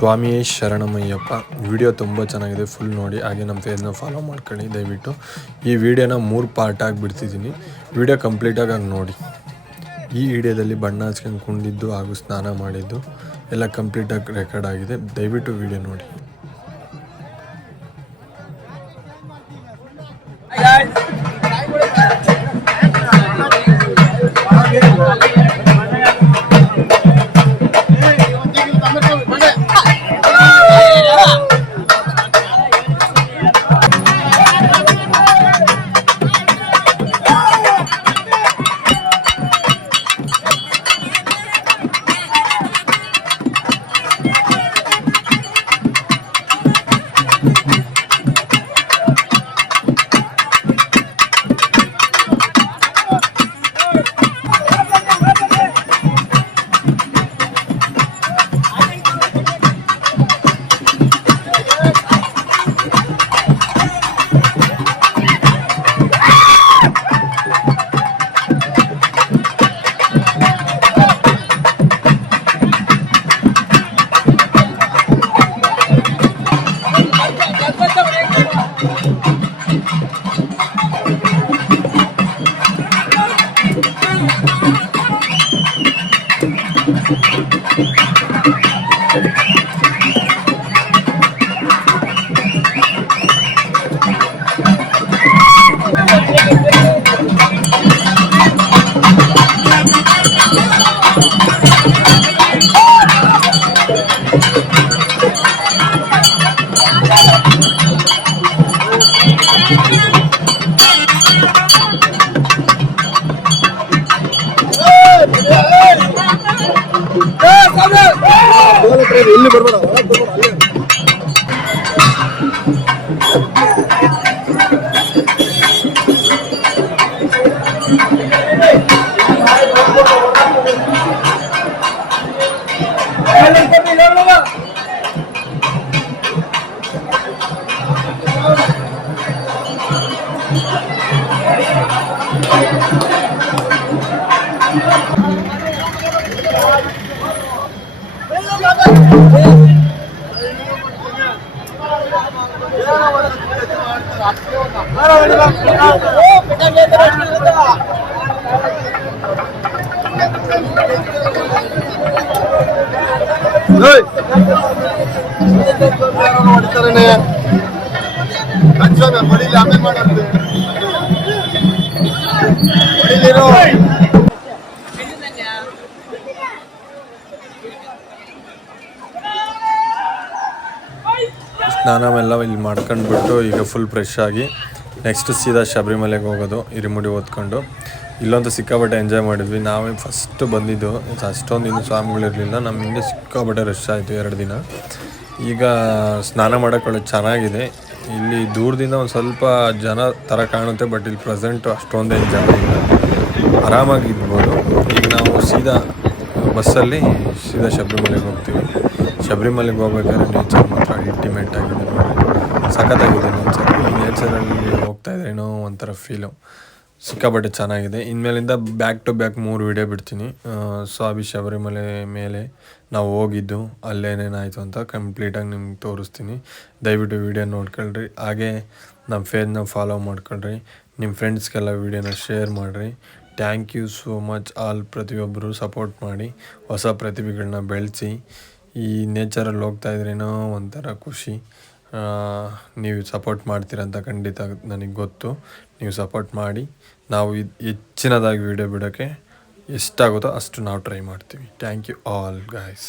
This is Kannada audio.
ಸ್ವಾಮಿಯೇ ಶರಣಮಯ್ಯಪ್ಪ. ವಿಡಿಯೋ ತುಂಬ ಚೆನ್ನಾಗಿದೆ, ಫುಲ್ ನೋಡಿ. ಹಾಗೆ ನಮ್ಮ ಪೇಜ್ನ ಫಾಲೋ ಮಾಡ್ಕೊಳ್ಳಿ ದಯವಿಟ್ಟು. ಈ ವಿಡಿಯೋನ 3 ಪಾರ್ಟ್ ಆಗಿ ಬಿಡ್ತಿದ್ದೀನಿ. ವಿಡಿಯೋ ಕಂಪ್ಲೀಟಾಗಿ ಹಂಗೆ ನೋಡಿ. ಈ ವಿಡಿಯೋದಲ್ಲಿ ಬಣ್ಣ ಹಚ್ಕೊಂಡು ಕುಂಡಿದ್ದು ಹಾಗೂ ಸ್ನಾನ ಮಾಡಿದ್ದು ಎಲ್ಲ ಕಂಪ್ಲೀಟಾಗಿ ರೆಕಾರ್ಡ್ ಆಗಿದೆ. ದಯವಿಟ್ಟು ವಿಡಿಯೋ ನೋಡಿ. ಇಲ್ಲಿ ಬರ್ಬೇಡ. ಸ್ನಾನವೆಲ್ಲ ಇಲ್ಲಿ ಮಾಡ್ಕೊಂಡ್ಬಿಟ್ಟು ಈಗ ಫುಲ್ ಫ್ರೆಶ್ ಆಗಿ ನೆಕ್ಸ್ಟ್ ಸೀದಾ ಶಬರಿಮಲೆಗೆ ಹೋಗೋದು, ಇರಿಮುಡಿ ಓದ್ಕೊಂಡು. ಇಲ್ಲಂತೂ ಸಿಕ್ಕಾಪಟ್ಟೆ ಎಂಜಾಯ್ ಮಾಡಿದ್ವಿ. ನಾವೇ ಫಸ್ಟ್ ಬಂದಿದ್ದು, ಅಷ್ಟೊಂದು ಇನ್ನೂ ಸ್ವಾಮಿಗಳಿರಲಿಲ್ಲ. ನಮ್ಮ ಹಿಂದೆ ಸಿಕ್ಕಾಪಟ್ಟೆ ರಶ್ ಆಯಿತು 2 ದಿನ. ಈಗ ಸ್ನಾನ ಮಾಡೋಕ್ಕೆ ಚೆನ್ನಾಗಿದೆ. ಇಲ್ಲಿ ದೂರದಿಂದ ಒಂದು ಸ್ವಲ್ಪ ಜನ ಥರ ಕಾಣುತ್ತೆ, ಬಟ್ ಇಲ್ಲಿ ಪ್ರೆಸೆಂಟು ಅಷ್ಟೊಂದೇನು ಜನ ಇಲ್ಲ, ಆರಾಮಾಗಿರ್ಬೋದು. ಈಗ ನಾವು ಸೀದಾ ಬಸ್ಸಲ್ಲಿ ಸೀದಾ ಶಬರಿಮಲೆಗೆ ಹೋಗ್ತೀವಿ. ಶಬರಿಮಲೆಗೆ ಹೋಗ್ಬೇಕಾದ್ರೆ ನೇಚರ್ ಮಾತ್ರ ಅಲ್ಟಿಮೇಟ್ ಆಗಿದೆ ನೋಡಿ, ಸಖತ್ತಾಗಿದೆ ನೇಚರ್. ಈ ನೇಚರಲ್ಲಿ ಹೋಗ್ತಾಯಿದ್ರೆ ಏನೋ ಒಂಥರ ಫೀಲು, ಸಿಕ್ಕಾಪಟ್ಟೆ ಚೆನ್ನಾಗಿದೆ. ಇನ್ಮೇಲಿಂದ ಬ್ಯಾಕ್ ಟು ಬ್ಯಾಕ್ 3 ವಿಡಿಯೋ ಬಿಡ್ತೀನಿ. ಸ್ವಾಮಿ ಶಬರಿಮಲೆ ಮೇಲೆ ನಾವು ಹೋಗಿದ್ದು, ಅಲ್ಲೇನೇನಾಯಿತು ಅಂತ ಕಂಪ್ಲೀಟಾಗಿ ನಿಮ್ಗೆ ತೋರಿಸ್ತೀನಿ. ದಯವಿಟ್ಟು ವಿಡಿಯೋ ನೋಡ್ಕೊಳ್ರಿ. ಹಾಗೆ ನಮ್ಮ ಪೇಜ್ನ ಫಾಲೋ ಮಾಡ್ಕೊಳ್ರಿ. ನಿಮ್ಮ ಫ್ರೆಂಡ್ಸ್ಗೆಲ್ಲ ವಿಡಿಯೋನ ಶೇರ್ ಮಾಡಿರಿ. Thank you so much all. ಪ್ರತಿಯೊಬ್ಬರು ಸಪೋರ್ಟ್ ಮಾಡಿ, ಹೊಸ ಪ್ರತಿಭೆಗಳನ್ನ ಬೆಳೆಸಿ. ಈ ನೇಚರಲ್ಲಿ ಹೋಗ್ತಾಯಿದ್ರೇನೋ ಒಂಥರ ಖುಷಿ. ನೀವು ಸಪೋರ್ಟ್ ಮಾಡ್ತೀರಂತ ಖಂಡಿತ ನನಗೆ ಗೊತ್ತು. ನೀವು ಸಪೋರ್ಟ್ ಮಾಡಿ, ನಾವು ಹೆಚ್ಚಿನದಾಗಿ ವಿಡಿಯೋ ಬಿಡೋಕ್ಕೆ ಎಷ್ಟಾಗುತ್ತೋ ಅಷ್ಟು ನಾವು ಟ್ರೈ ಮಾಡ್ತೀವಿ. Thank you all guys.